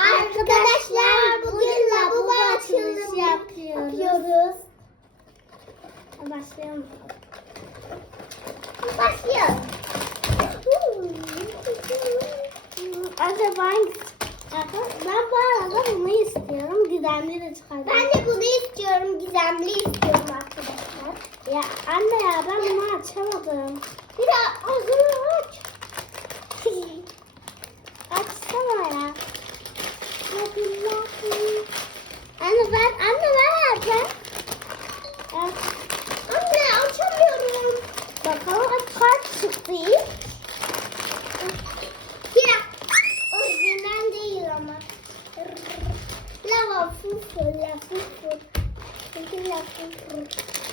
Arkadaşlar bugün lavabo açılışı yapıyoruz. yapıyoruz. Başlayalım. Başlayalım. Acaba hangisi? Ben bu arada bunu istiyorum. Gizemli de çıkardım. Ben de bunu istiyorum. Gizemli istiyorum arkadaşlar. Ya anne ya ben bunu açamadım. Bir de ağzını aç. Açsana ya. Anne ben anne ben yapacağım. Evet. Anne açamıyorum. Bakalım kaç çıktı? Kira. Orijinal değil ama. Lava fufu, la fufu. La fufu.